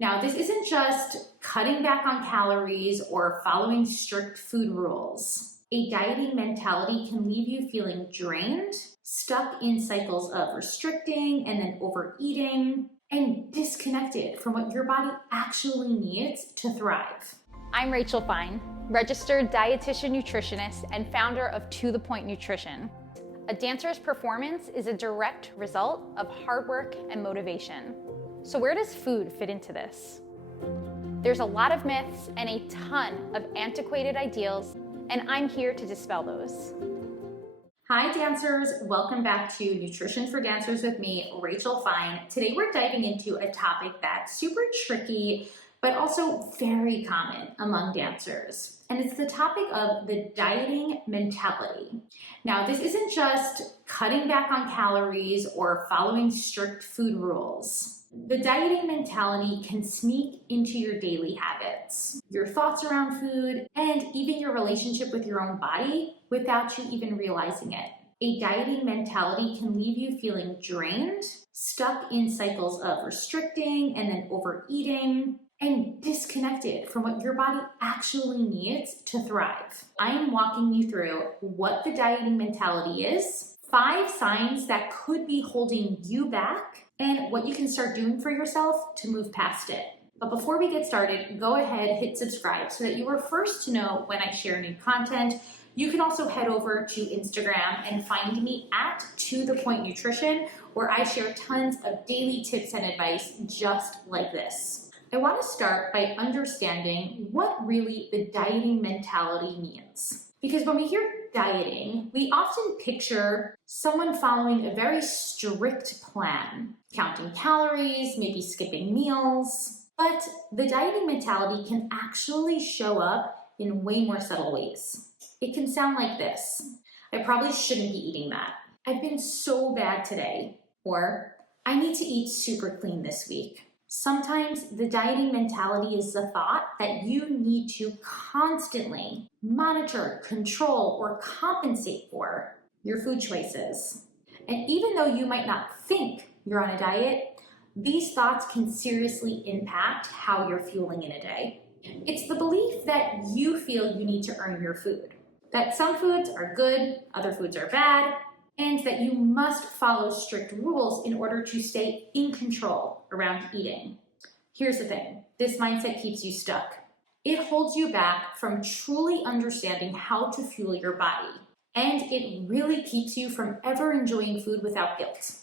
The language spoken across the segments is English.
Now, this isn't just cutting back on calories or following strict food rules. A dieting mentality can leave you feeling drained, stuck in cycles of restricting and then overeating, and disconnected from what your body actually needs to thrive. I'm Rachel Fine, registered dietitian nutritionist and founder of To The Point Nutrition. A dancer's performance is a direct result of hard work and motivation. So where does food fit into this? There's a lot of myths and a ton of antiquated ideals, and I'm here to dispel those. Hi dancers, welcome back to Nutrition for Dancers with me, Rachel Fine. Today we're diving into a topic that's super tricky, but also very common among dancers. And it's the topic of the dieting mentality. Now, this isn't just cutting back on calories or following strict food rules. The dieting mentality can sneak into your daily habits, your thoughts around food, and even your relationship with your own body without you even realizing it. A dieting mentality can leave you feeling drained, stuck in cycles of restricting and then overeating, and disconnected from what your body actually needs to thrive. I am walking you through what the dieting mentality is, 5 signs that could be holding you back, and what you can start doing for yourself to move past it. But before we get started, go ahead, hit subscribe so that you are first to know when I share new content. You can also head over to Instagram and find me at To The Point Nutrition, where I share tons of daily tips and advice just like this. I want to start by understanding what really the dieting mentality means. Because when we hear dieting, we often picture someone following a very strict plan, counting calories, maybe skipping meals. But the dieting mentality can actually show up in way more subtle ways. It can sound like this: I probably shouldn't be eating that. I've been so bad today. Or I need to eat super clean this week. Sometimes the dieting mentality is the thought that you need to constantly monitor, control, or compensate for your food choices. And even though you might not think you're on a diet, these thoughts can seriously impact how you're fueling in a day. It's the belief that you feel you need to earn your food, that some foods are good, other foods are bad, and that you must follow strict rules in order to stay in control around eating. Here's the thing, this mindset keeps you stuck. It holds you back from truly understanding how to fuel your body, and it really keeps you from ever enjoying food without guilt.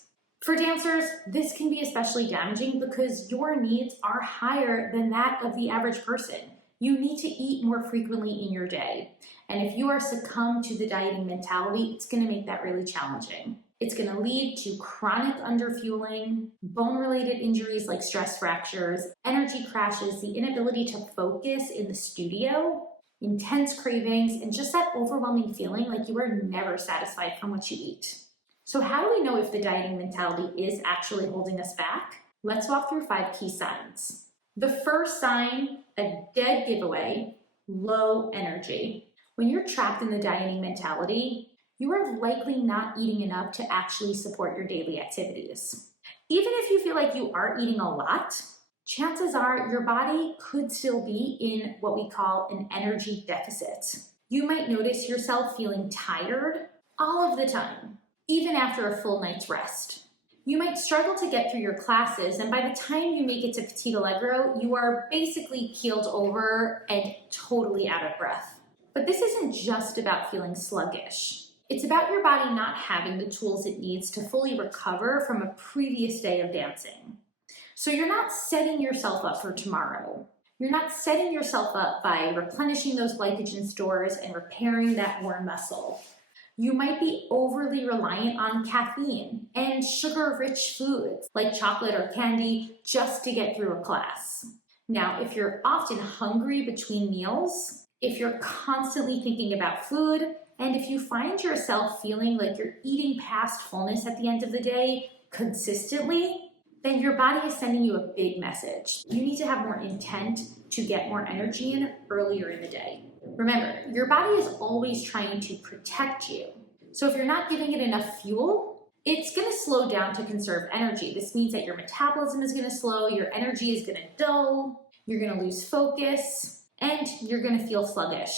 For dancers, this can be especially damaging because your needs are higher than that of the average person. You need to eat more frequently in your day. And if you are succumbed to the dieting mentality, it's going to make that really challenging. It's going to lead to chronic underfueling, bone-related injuries like stress fractures, energy crashes, the inability to focus in the studio, intense cravings, and just that overwhelming feeling like you are never satisfied from what you eat. So how do we know if the dieting mentality is actually holding us back? Let's walk through 5 key signs. The first sign, a dead giveaway, low energy. When you're trapped in the dieting mentality, you are likely not eating enough to actually support your daily activities. Even if you feel like you are eating a lot, chances are your body could still be in what we call an energy deficit. You might notice yourself feeling tired all of the time, even after a full night's rest. You might struggle to get through your classes, and by the time you make it to Petit Allegro, you are basically keeled over and totally out of breath. But this isn't just about feeling sluggish. It's about your body not having the tools it needs to fully recover from a previous day of dancing. So you're not setting yourself up for tomorrow. You're not setting yourself up by replenishing those glycogen stores and repairing that worn muscle. You might be overly reliant on caffeine and sugar-rich foods like chocolate or candy just to get through a class. Now, if you're often hungry between meals, if you're constantly thinking about food, and if you find yourself feeling like you're eating past fullness at the end of the day consistently, then your body is sending you a big message. You need to have more intent to get more energy in earlier in the day. Remember, your body is always trying to protect you. So if you're not giving it enough fuel, it's going to slow down to conserve energy. This means that your metabolism is going to slow, your energy is going to dull, you're going to lose focus, and you're going to feel sluggish.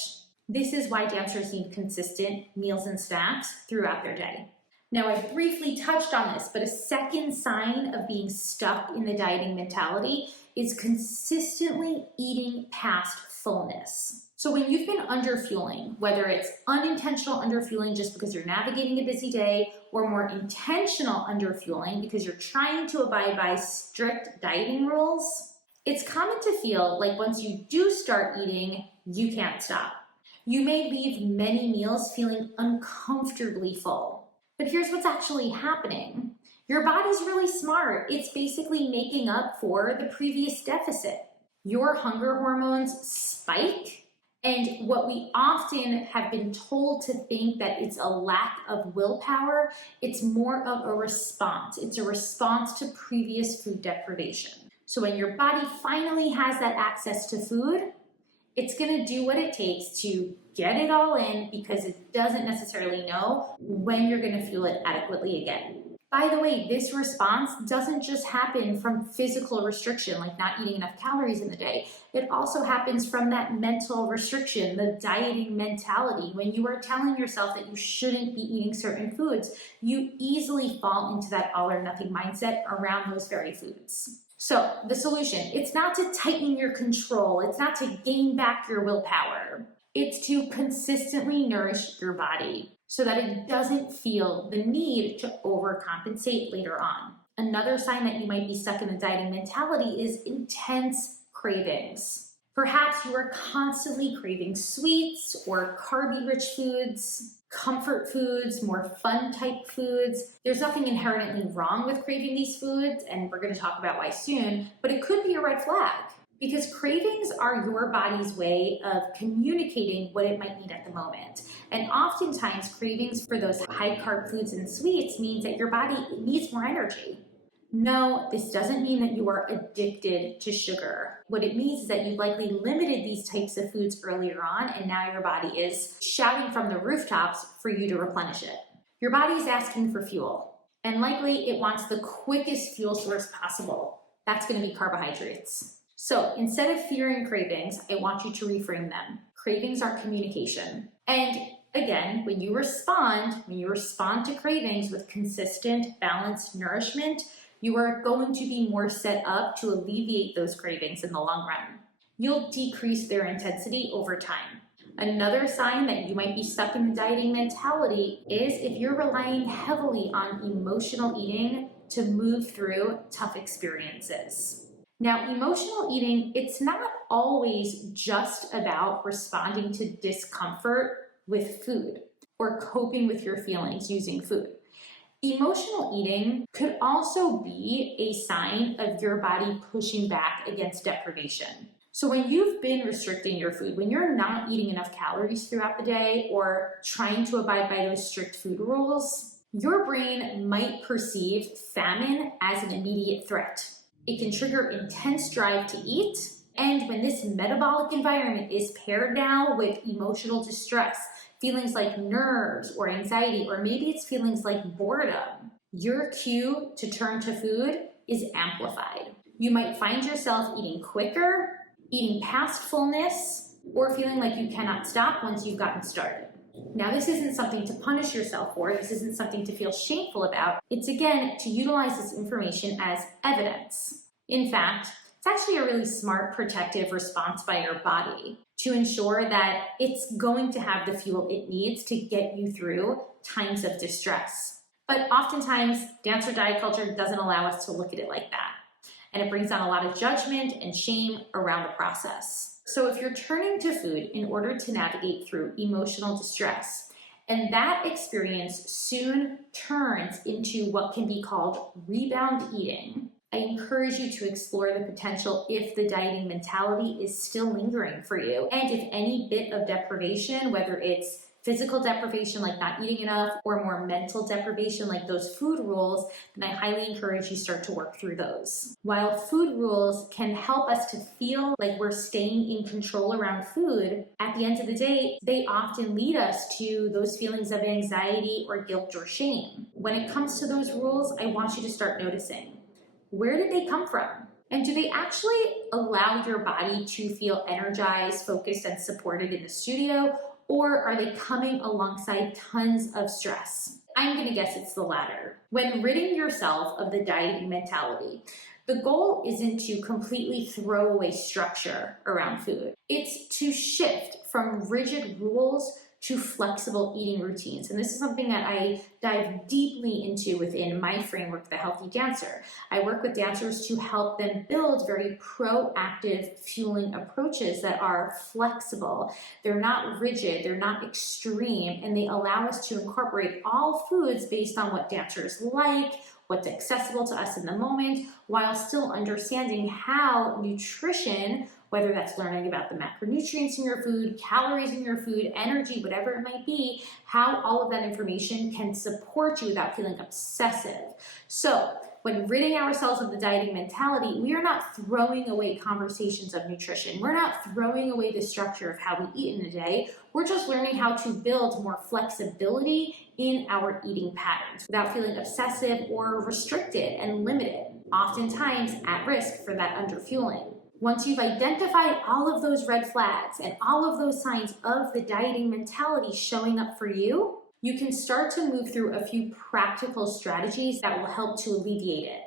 This is why dancers need consistent meals and snacks throughout their day. Now, I briefly touched on this, but a second sign of being stuck in the dieting mentality is consistently eating past fullness. So when you've been underfueling, whether it's unintentional underfueling just because you're navigating a busy day, or more intentional underfueling because you're trying to abide by strict dieting rules, it's common to feel like once you do start eating, you can't stop. You may leave many meals feeling uncomfortably full. But here's what's actually happening. Your body's really smart. It's basically making up for the previous deficit. Your hunger hormones spike, and what we often have been told to think that it's a lack of willpower, it's more of a response. It's a response to previous food deprivation. So when your body finally has that access to food, it's going to do what it takes to get it all in because it doesn't necessarily know when you're going to fuel it adequately again. By the way, this response doesn't just happen from physical restriction, like not eating enough calories in the day. It also happens from that mental restriction, the dieting mentality. When you are telling yourself that you shouldn't be eating certain foods, you easily fall into that all or nothing mindset around those very foods. So the solution, it's not to tighten your control. It's not to gain back your willpower. It's to consistently nourish your body so that it doesn't feel the need to overcompensate later on. Another sign that you might be stuck in the dieting mentality is intense cravings. Perhaps you are constantly craving sweets or carby-rich foods, comfort foods, more fun type foods. There's nothing inherently wrong with craving these foods, and we're going to talk about why soon, but it could be a red flag because cravings are your body's way of communicating what it might need at the moment. And oftentimes cravings for those high carb foods and sweets means that your body needs more energy. No, this doesn't mean that you are addicted to sugar. What it means is that you likely limited these types of foods earlier on, and now your body is shouting from the rooftops for you to replenish it. Your body is asking for fuel, and likely it wants the quickest fuel source possible. That's going to be carbohydrates. So instead of fearing cravings, I want you to reframe them. Cravings are communication. And again, when you respond to cravings with consistent, balanced nourishment, you are going to be more set up to alleviate those cravings in the long run. You'll decrease their intensity over time. Another sign that you might be stuck in the dieting mentality is if you're relying heavily on emotional eating to move through tough experiences. Now, emotional eating, it's not always just about responding to discomfort with food or coping with your feelings using food. Emotional eating could also be a sign of your body pushing back against deprivation. So when you've been restricting your food, when you're not eating enough calories throughout the day or trying to abide by those strict food rules, your brain might perceive famine as an immediate threat. It can trigger intense drive to eat, and when this metabolic environment is paired now with emotional distress, feelings like nerves or anxiety, or maybe it's feelings like boredom, your cue to turn to food is amplified. You might find yourself eating quicker, eating past fullness, or feeling like you cannot stop once you've gotten started. Now, this isn't something to punish yourself for. This isn't something to feel shameful about. It's, again, to utilize this information as evidence. In fact, it's actually a really smart protective response by your body to ensure that it's going to have the fuel it needs to get you through times of distress. But oftentimes, dancer diet culture doesn't allow us to look at it like that. And it brings on a lot of judgment and shame around the process. So if you're turning to food in order to navigate through emotional distress, and that experience soon turns into what can be called rebound eating, I encourage you to explore the potential if the dieting mentality is still lingering for you. And if any bit of deprivation, whether it's physical deprivation like not eating enough, or more mental deprivation like those food rules, then I highly encourage you start to work through those. While food rules can help us to feel like we're staying in control around food, at the end of the day, they often lead us to those feelings of anxiety or guilt or shame. When it comes to those rules, I want you to start noticing, where did they come from? And do they actually allow your body to feel energized, focused, and supported in the studio? Or are they coming alongside tons of stress? I'm gonna guess it's the latter. When ridding yourself of the dieting mentality, the goal isn't to completely throw away structure around food. It's to shift from rigid rules to flexible eating routines. And this is something that I dive deeply into within my framework, The Healthy Dancer. I work with dancers to help them build very proactive fueling approaches that are flexible. They're not rigid, they're not extreme, and they allow us to incorporate all foods based on what dancers like, what's accessible to us in the moment, while still understanding how nutrition, whether that's learning about the macronutrients in your food, calories in your food, energy, whatever it might be, how all of that information can support you without feeling obsessive. So when ridding ourselves of the dieting mentality, we are not throwing away conversations of nutrition. We're not throwing away the structure of how we eat in a day. We're just learning how to build more flexibility in our eating patterns without feeling obsessive or restricted and limited, oftentimes at risk for that underfueling. Once you've identified all of those red flags and all of those signs of the dieting mentality showing up for you, you can start to move through a few practical strategies that will help to alleviate it.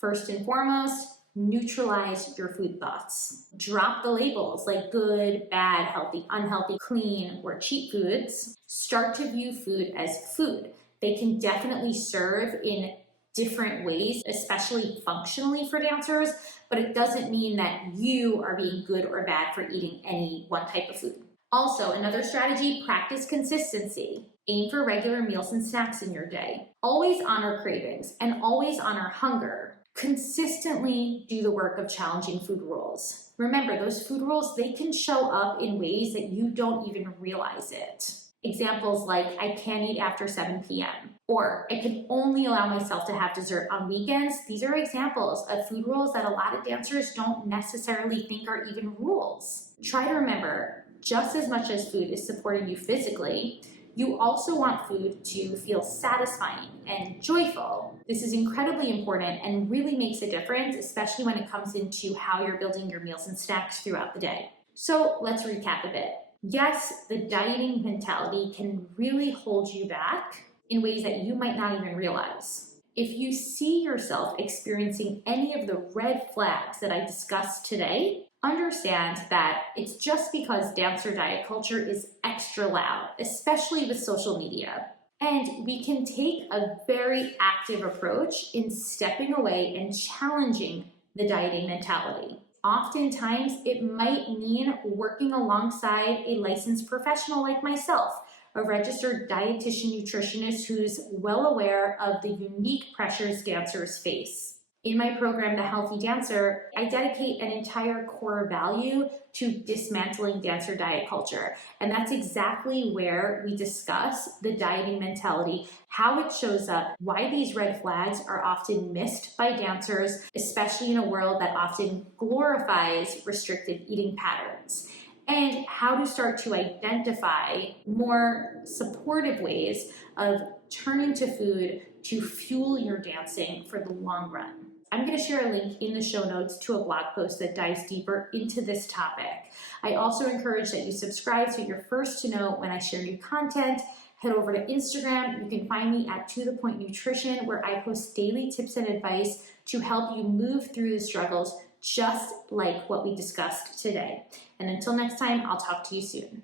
First and foremost, neutralize your food thoughts. Drop the labels like good, bad, healthy, unhealthy, clean, or cheat foods. Start to view food as food. They can definitely serve in different ways, especially functionally for dancers, but it doesn't mean that you are being good or bad for eating any one type of food. Also, another strategy, practice consistency. Aim for regular meals and snacks in your day. Always honor cravings and always honor hunger. Consistently do the work of challenging food rules. Remember, those food rules, they can show up in ways that you don't even realize it. Examples like, I can't eat after 7 p.m. or I can only allow myself to have dessert on weekends. These are examples of food rules that a lot of dancers don't necessarily think are even rules. Try to remember, just as much as food is supporting you physically, you also want food to feel satisfying and joyful. This is incredibly important and really makes a difference, especially when it comes into how you're building your meals and snacks throughout the day. So let's recap a bit. Yes, the dieting mentality can really hold you back in ways that you might not even realize. If you see yourself experiencing any of the red flags that I discussed today, understand that it's just because dancer diet culture is extra loud, especially with social media. And we can take a very active approach in stepping away and challenging the dieting mentality. Oftentimes, it might mean working alongside a licensed professional like myself, a registered dietitian nutritionist who's well aware of the unique pressures dancers face. In my program, The Healthy Dancer, I dedicate an entire core value to dismantling dancer diet culture. And that's exactly where we discuss the dieting mentality, how it shows up, why these red flags are often missed by dancers, especially in a world that often glorifies restricted eating patterns, and how to start to identify more supportive ways of turning to food to fuel your dancing for the long run. I'm going to share a link in the show notes to a blog post that dives deeper into this topic. I also encourage that you subscribe so you're first to know when I share new content. Head over to Instagram. You can find me at To The Point Nutrition, where I post daily tips and advice to help you move through the struggles just like what we discussed today. And until next time, I'll talk to you soon.